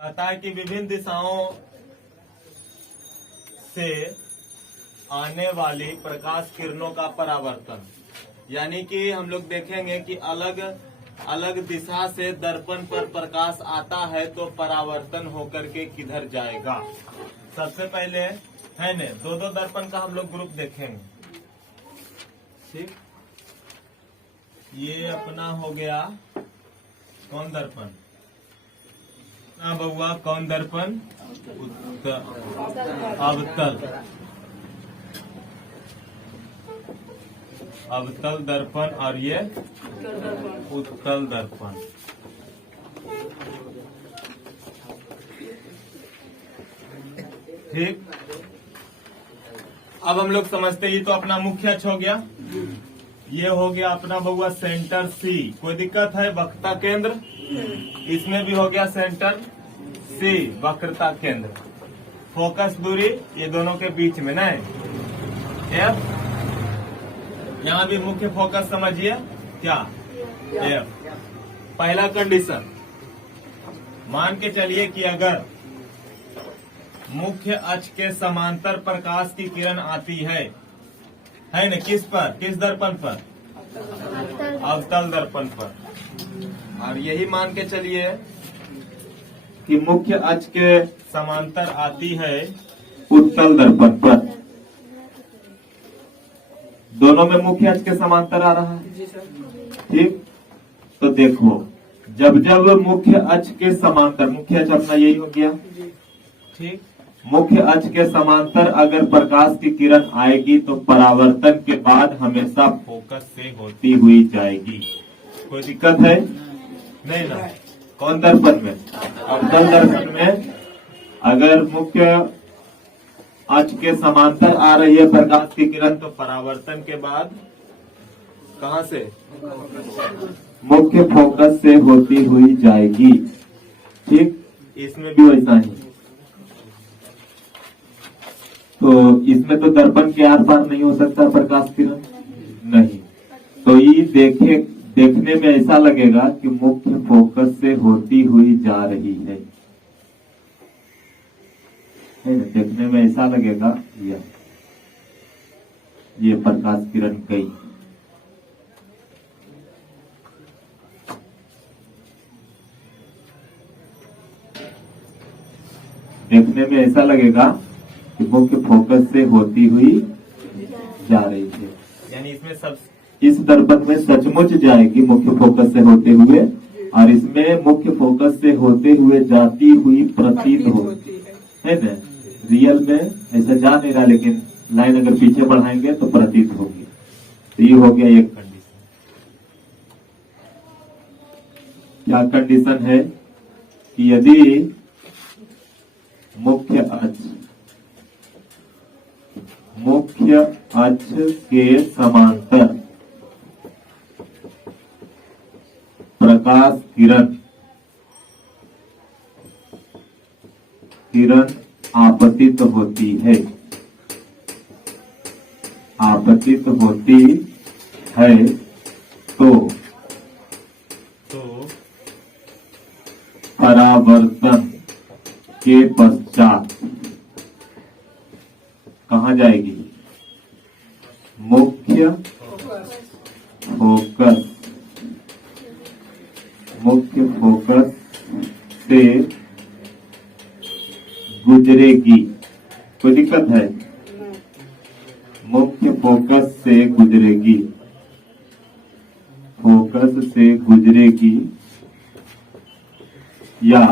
कहता है कि विभिन्न दिशाओं से आने वाली प्रकाश किरणों का परावर्तन, यानी कि हम लोग देखेंगे कि अलग अलग दिशा से दर्पण पर प्रकाश आता है तो परावर्तन होकर के किधर जाएगा। सबसे पहले है ने दो दर्पण का हम लोग ग्रुप देखेंगे। ठीक, ये अपना हो गया कौन दर्पण, बउआ कौन दर्पण, अवतल दर्पण, और ये उत्तल दर्पण। ठीक, अब हम लोग समझते ही तो अपना मुख्य अक्ष हो गया, ये हो गया अपना बउआ सेंटर सी। कोई दिक्कत है? वक्रता केंद्र, इसमें भी हो गया सेंटर सी, वक्रता केंद्र। फोकस दूरी ये दोनों के बीच में ना एफ, यहाँ भी मुख्य फोकस समझिए क्या एफ। पहला कंडीशन, मान के चलिए कि अगर मुख्य अक्ष के समांतर प्रकाश की किरण आती है न, किस पर, किस दर्पण पर, अवतल दर्पण पर, और यही मान के चलिए कि मुख्य अक्ष के समांतर आती है उत्तल दर्पण पर। दोनों में मुख्य अक्ष के समांतर आ रहा है। ठीक, तो देखो जब जब मुख्य अक्ष के समांतर, मुख्य अक्ष अपना यही हो गया। ठीक, मुख्य अक्ष के समांतर अगर प्रकाश की किरण आएगी तो परावर्तन के बाद हमेशा फोकस से होती हुई जाएगी। कोई दिक्कत है? नहीं ना। कौन दर्पण में? अवतल दर्पण में अगर मुख्य अक्ष के समांतर आ रही है प्रकाश की किरण तो परावर्तन के बाद कहाँ से? मुख्य फोकस से होती हुई जाएगी। ठीक, इसमें भी वैसा ही। तो इसमें तो दर्पण के आर पार नहीं हो सकता प्रकाश किरण, नहीं। तो ये देखने में ऐसा लगेगा कि मुख्य फोकस से होती हुई जा रही है ना? देखने में ऐसा लगेगा ये प्रकाश किरण गई। देखने में ऐसा लगेगा कि मुख्य फोकस से होती हुई जा रही है, यानी इसमें सब इस दर्पण में सचमुच जाएगी मुख्य फोकस से होते हुए, और इसमें मुख्य फोकस से होते हुए जाती हुई प्रतीत होती है ना। रियल में ऐसा जा नहीं रहा, लेकिन लाइन अगर पीछे बढ़ाएंगे तो प्रतीत होगी। तो ये हो गया एक कंडीशन। क्या कंडीशन है कि यदि मुख्य अक्ष के समांतर प्रकाश किरण आपतित होती है तो परावर्तन के पश्चात कहाँ जाएगी? मुख्य फोकस से गुजरेगी। कोई दिक्कत है? मुख्य फोकस से गुजरेगी या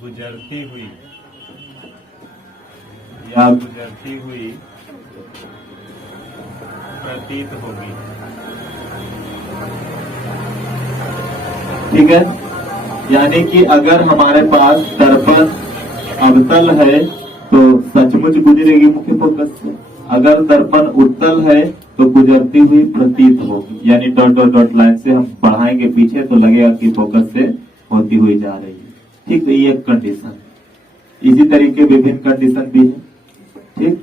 गुजरती हुई प्रतीत होगी। ठीक है, यानी कि अगर हमारे पास दर्पण अवतल है तो सचमुच गुजरेगी मुख्य फोकस से, अगर दर्पण उत्तल है तो गुजरती हुई प्रतीत होगी, यानी डॉट डॉट डॉट लाइन से हम बढ़ाएंगे पीछे तो लगेगा कि फोकस से होती हुई जा रही है। ठीक, तो ये एक कंडीशन। इसी तरीके विभिन्न कंडीशन भी है। ठीक,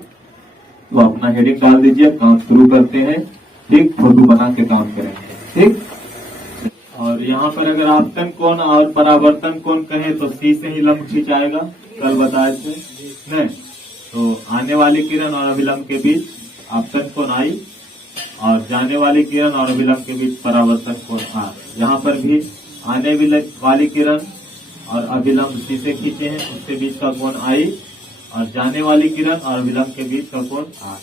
तो अपना हेडिंग डाल दीजिए, काम शुरू करते हैं। ठीक, फोटो बना के काउंट करेंगे। ठीक, और यहाँ पर अगर आपतन कोण और परावर्तन कोण कहें तो सी से ही लंब खिंचाएगा, कल बताए थे नहीं। तो आने वाली किरण और अभिलंब के बीच आपतन कोण आई और जाने वाली किरण और अभिलंब के बीच परावर्तन कोण आर। यहाँ पर भी आने वाली किरण और अभिलंब सी से खींचे हैं, उसके बीच का कोण आई और जाने वाली किरण और अभिलंब के बीच का कोण आर।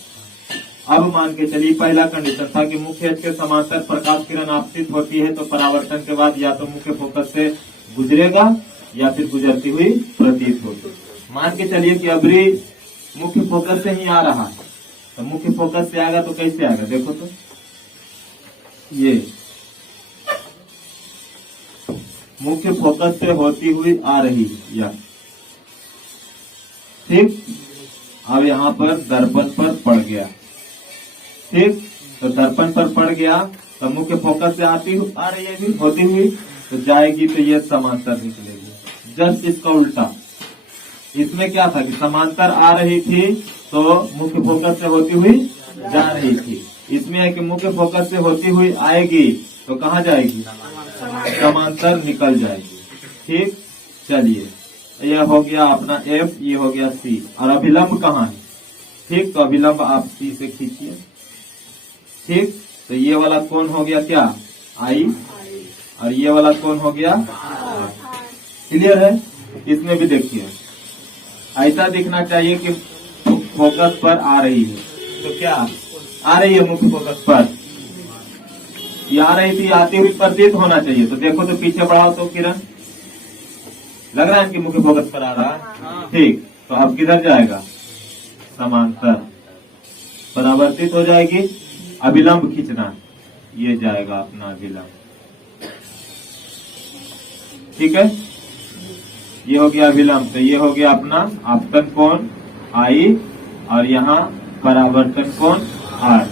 अब मान के चलिए पहला कंडीशन था कि मुख्य अक्ष के समांतर प्रकाश किरण आपतित होती है तो परावर्तन के बाद या तो मुख्य फोकस से गुजरेगा या फिर गुजरती हुई प्रतीत होगी। मान के चलिए कि अभी मुख्य फोकस से ही आ रहा है, तो मुख्य फोकस से आएगा तो कैसे आएगा, देखो तो ये मुख्य फोकस से होती हुई आ रही या ठीक। अब यहाँ पर दर्पण पर पड़ गया, ठीक। तो दर्पण पर पड़ गया तो मुख्य फोकस से आती आ रही है भी होती हुई तो जाएगी तो ये समांतर निकलेगी। जस्ट इसका उल्टा, इसमें क्या था कि समांतर आ रही थी तो मुख्य फोकस से होती हुई जा रही थी। इसमें है कि मुख्य फोकस से होती हुई आएगी तो कहाँ जाएगी, समांतर निकल जाएगी, ठीक। चलिए यह हो गया अपना एफ, ये हो गया सी और अभिलंब कहाँ है, ठीक। तो अभिलंब आप सी से खींचिए, ठीक। तो ये वाला कोण हो गया क्या, आई और ये वाला कोण हो गया, क्लियर है। इसमें भी देखिए ऐसा दिखना चाहिए कि फोकस पर आ रही है, तो क्या आ रही है मुख्य फोकस पर, ये आ रही थी, आती हुई प्रतीत होना चाहिए। तो देखो तो पीछे बढ़ाओ तो किरण लग रहा है कि मुख्य फोकस पर आ रहा है, ठीक। तो अब किधर जाएगा, समांतर परावर्तित हो जाएगी। अभिलंब खींचना, ये जाएगा अपना अभिलंब, ठीक है। ये हो गया अभिलंब, तो ये हो गया अपना आपतन कोण आई और यहाँ परावर्तन कोण आर।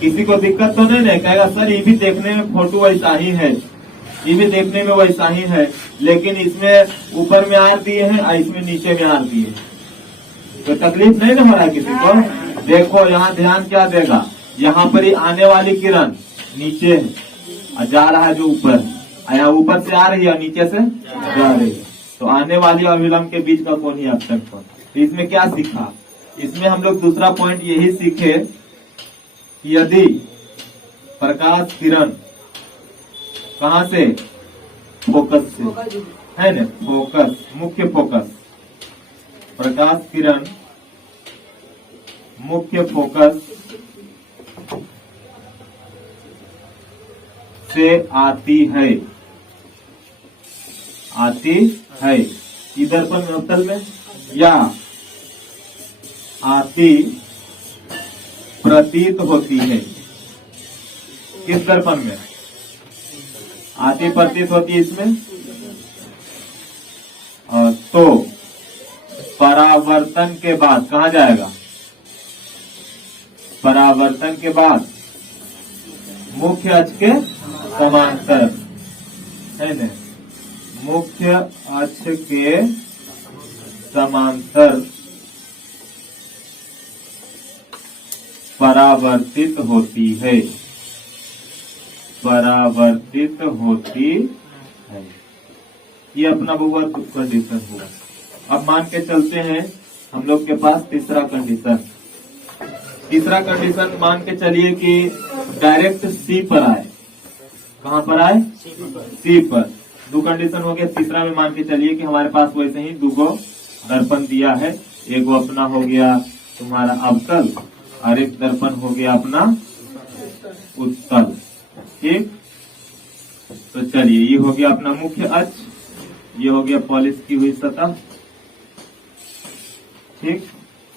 किसी को दिक्कत तो नहीं कहेगा सर ये भी देखने में फोटो वैसा ही है, ये भी देखने में वैसा ही है, लेकिन इसमें ऊपर में आर दिए हैं और इसमें नीचे में आर दिए हैं, तो तकलीफ नहीं ना हो रहा है किसी को। देखो यहाँ ध्यान क्या देगा, यहाँ पर ही आने वाली किरण नीचे है और जा रहा है जो ऊपर, यहाँ ऊपर से आ रही है और नीचे से जा रही है, तो आने वाली और अभिलंब के बीच का कोण ही आपतन कोण। तो इसमें क्या सीखा, इसमें हम लोग दूसरा पॉइंट यही सीखे कि यदि प्रकाश किरण कहाँ से, फोकस से, है ना, फोकस मुख्य फोकस, प्रकाश किरण मुख्य फोकस से आती है इधर पर अवतल में या आती प्रतीत होती है, किस दर्पण में आती प्रतीत होती है इसमें, और तो परावर्तन के बाद कहाँ जाएगा, परावर्तन के बाद मुख्य अक्ष के समांतर, है न, मुख्य अक्ष के समांतर परावर्तित होती है, परावर्तित होती है। ये अपना बहुआ कंडीशन हुआ। अब मान के चलते हैं हम लोग के पास तीसरा कंडीशन। तीसरा कंडीशन मान के चलिए कि डायरेक्ट सी पर आए, कहाँ पर आए, सी पर। दो कंडीशन हो गया। तीसरा में मान के चलिए कि हमारे पास वैसे ही दो दर्पण दिया है, एक अपना हो गया तुम्हारा अवतल और एक दर्पण हो गया अपना उत्तल, ठीक। तो चलिए ये हो गया अपना मुख्य अक्ष, ये हो गया पॉलिश की हुई सतह, ठीक।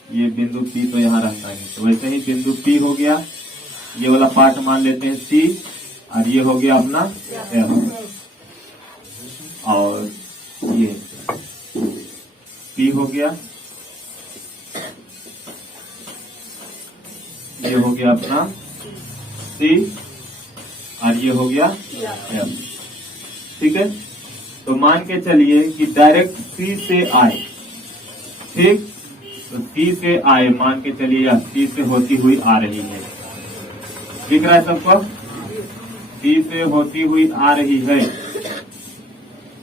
ये बिंदु P तो यहाँ रहता है, तो वैसे ही बिंदु P हो गया, ये वाला पार्ट मान लेते हैं C और ये हो गया अपना F, और ये P हो गया, ये हो गया अपना C और ये हो गया F, ठीक है। तो मान के चलिए कि डायरेक्ट C से आए, ठीक। तो C से आए, मान के चलिए या C से होती हुई आ रही है, दिख रहा है सबको, बी से होती हुई आ रही है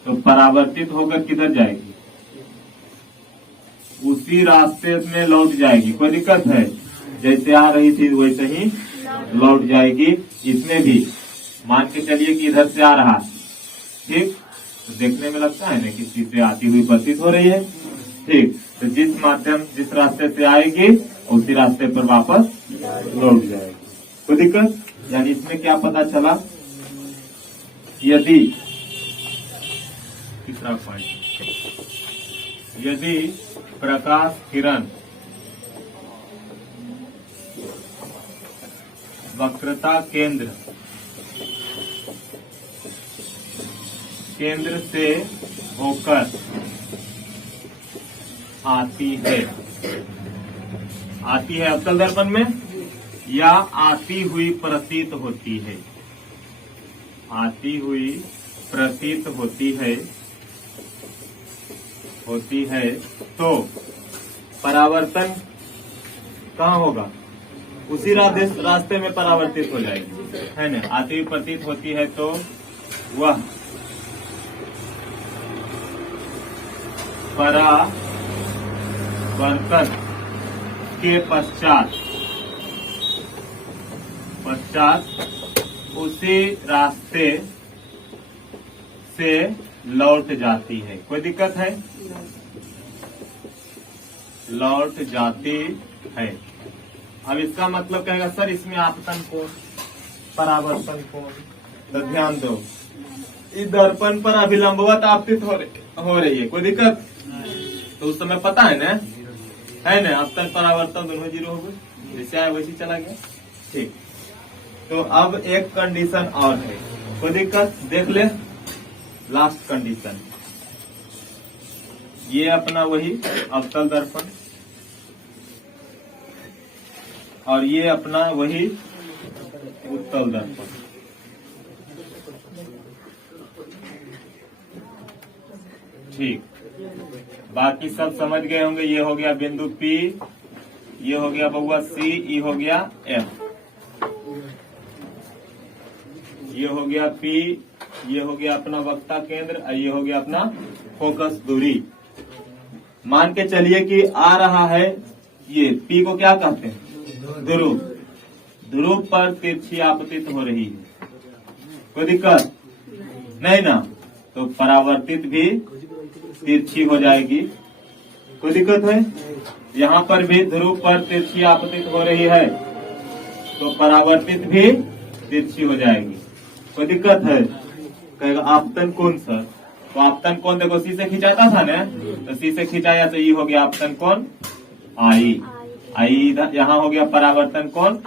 तो परावर्तित होकर किधर जाएगी? उसी रास्ते में लौट जाएगी। कोई दिक्कत है? जैसे आ रही थी वैसे ही लौट जाएगी। इसमें भी मान के चलिए कि इधर से आ रहा है, ठीक, तो देखने में लगता है ना कि चीजें आती हुई प्रतीत हो रही है, ठीक। तो जिस रास्ते से आएगी उसी रास्ते पर वापस लौट जाएगी। कोई दिक्कत? यानी इसमें क्या पता चला? यदि तीसरा पॉइंट, यदि प्रकाश किरण वक्रता केंद्र से होकर आती है अवतल दर्पण में, या आती हुई प्रतीत होती है, आती हुई प्रतीत होती है तो परावर्तन कहाँ होगा? उसी रास्ते में परावर्तित हो जाएगी, है ना। आती हुई प्रतीत होती है तो वह परावर्तन के पश्चात उसी रास्ते से लौट जाती है। कोई दिक्कत है? लौट जाती है। अब इसका मतलब कहेगा सर इसमें आपतन कोण, परावर्तन कोण, तो ध्यान दो, इस दर्पण पर अभिलंबवत आपतित हो रही है। कोई दिक्कत? तो उस समय पता है ना, आपतन परावर्तन दोनों 0 हो गए, जैसे आया वैसे चला गया, ठीक। तो अब एक कंडीशन और है, कोई दिक्कत? देख ले, लास्ट कंडीशन, ये अपना वही अवतल दर्पण और ये अपना वही उत्तल दर्पण, ठीक। बाकी सब समझ गए होंगे। ये हो गया बिंदु P, ये हो गया बउआ C, ये हो गया F, ये हो गया P, ये हो गया अपना वक्रता केंद्र और ये हो गया अपना फोकस दूरी। मान के चलिए कि आ रहा है, ये P को क्या कहते हैं? ध्रुव। ध्रुव पर तिरछी आपतित हो रही है। कोई दिक्कत नहीं ना? तो परावर्तित भी तिरछी हो जाएगी। कोई दिक्कत है? यहाँ पर भी ध्रुव पर तिरछी आपतित हो रही है तो परावर्तित भी तिरछी हो जाएगी। कोई दिक्कत है? कहेगा आपतन कोण सर, तो आपतन कोण देखो सी से खिंचाता था ना, तो सी से खिंचाया तो ये हो गया आपतन कोण आई, यहाँ हो गया परावर्तन कोण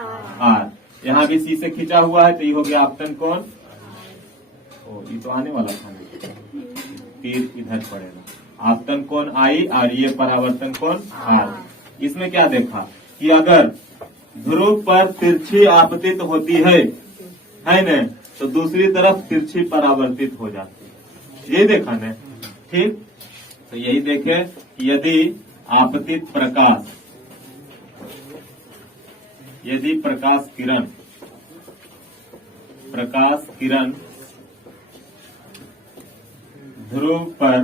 आर, यहाँ भी सी से खिंचा हुआ है तो ये हो गया आपतन कोण, ये तो आने वाला था, तीर इधर पड़ेगा, आपतन कोण आई और ये परावर्तन कोण आर। इसमें क्या देखा कि अगर ध्रुव पर तिरछी आपतित होती है न, तो दूसरी तरफ तिरछी परावर्तित हो जाती है। ये देखा न, ठीक। तो यही देखे, यदि आपतित प्रकाश, यदि प्रकाश किरण ध्रुव पर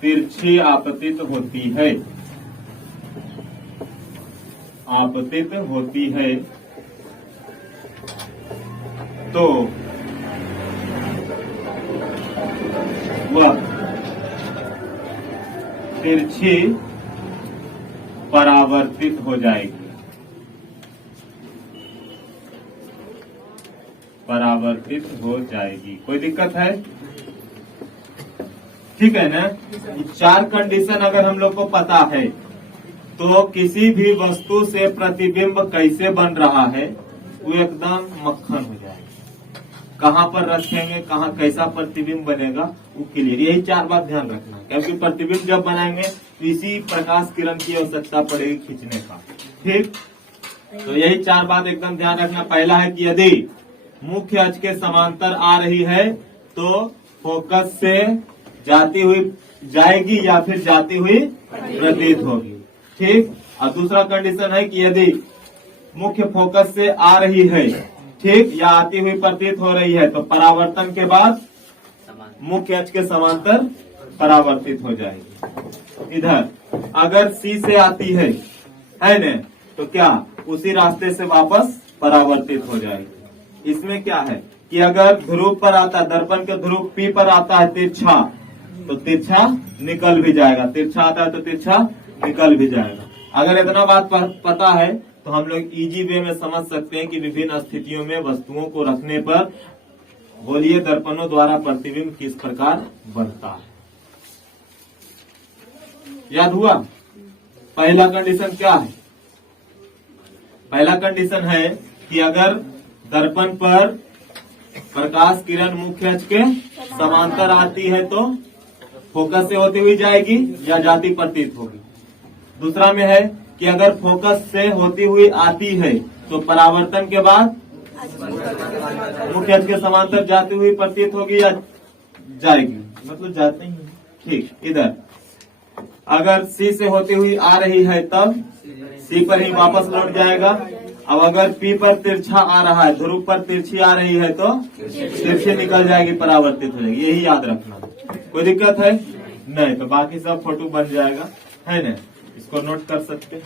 तिरछी आपतित होती है तो वह तिरछी परावर्तित हो जाएगी, कोई दिक्कत है? ठीक है ना? 4 कंडीशन अगर हम लोग को पता है तो किसी भी वस्तु से प्रतिबिंब कैसे बन रहा है वो एकदम मक्खन हो जाएगा। कहाँ पर रखेंगे, कहाँ कैसा प्रतिबिंब बनेगा वो क्लियर। यही 4 बात ध्यान रखना, क्योंकि प्रतिबिंब जब बनाएंगे तो इसी प्रकाश किरण की आवश्यकता पड़ेगी खींचने का, ठीक। तो यही 4 बात एकदम ध्यान रखना। पहला है कि यदि मुख्य अक्ष के समांतर आ रही है तो फोकस से जाती हुई जाएगी या फिर जाती हुई प्रतीत होगी, ठीक। और दूसरा कंडीशन है कि यदि मुख्य फोकस से आ रही है, ठीक, या आती हुई प्रतीत हो रही है, तो परावर्तन के बाद मुख्य अक्ष के समांतर परावर्तित हो जाएगी। इधर अगर C से आती है न, तो क्या उसी रास्ते से वापस परावर्तित हो जाएगी। इसमें क्या है कि अगर ध्रुव पर आता है, दर्पण के ध्रुव P पर आता है तिरछा, तो तिरछा निकल भी जाएगा, तिरछा आता है तो तिरछा निकल भी जाएगा। अगर इतना बात पता है तो हम लोग इजी वे में समझ सकते हैं कि विभिन्न स्थितियों में वस्तुओं को रखने पर गोलीय दर्पणों द्वारा प्रतिबिंब किस प्रकार बनता है। याद हुआ? पहला कंडीशन क्या है? पहला कंडीशन है कि अगर दर्पण पर प्रकाश किरण मुख्य अक्ष के समांतर आती है तो फोकस से होती हुई जाएगी या जाती प्रतीत होगी। दूसरा में है कि अगर फोकस से होती हुई आती है तो परावर्तन के बाद मुख्य अक्ष के समांतर जाती हुई प्रतीत होगी या जाएगी, मतलब जाते ही। ठीक, इधर अगर C से होती हुई आ रही है तब C पर ही वापस लौट जाएगा। अब अगर P पर तिरछा आ रहा है, ध्रुव पर तिरछी आ रही है तो तिरछी निकल जाएगी, परावर्तित हो जाएगी। यही याद रखना। कोई दिक्कत है? नहीं, तो बाकी सब फोटो बन जाएगा, है ना? इसको नोट कर सकते हैं।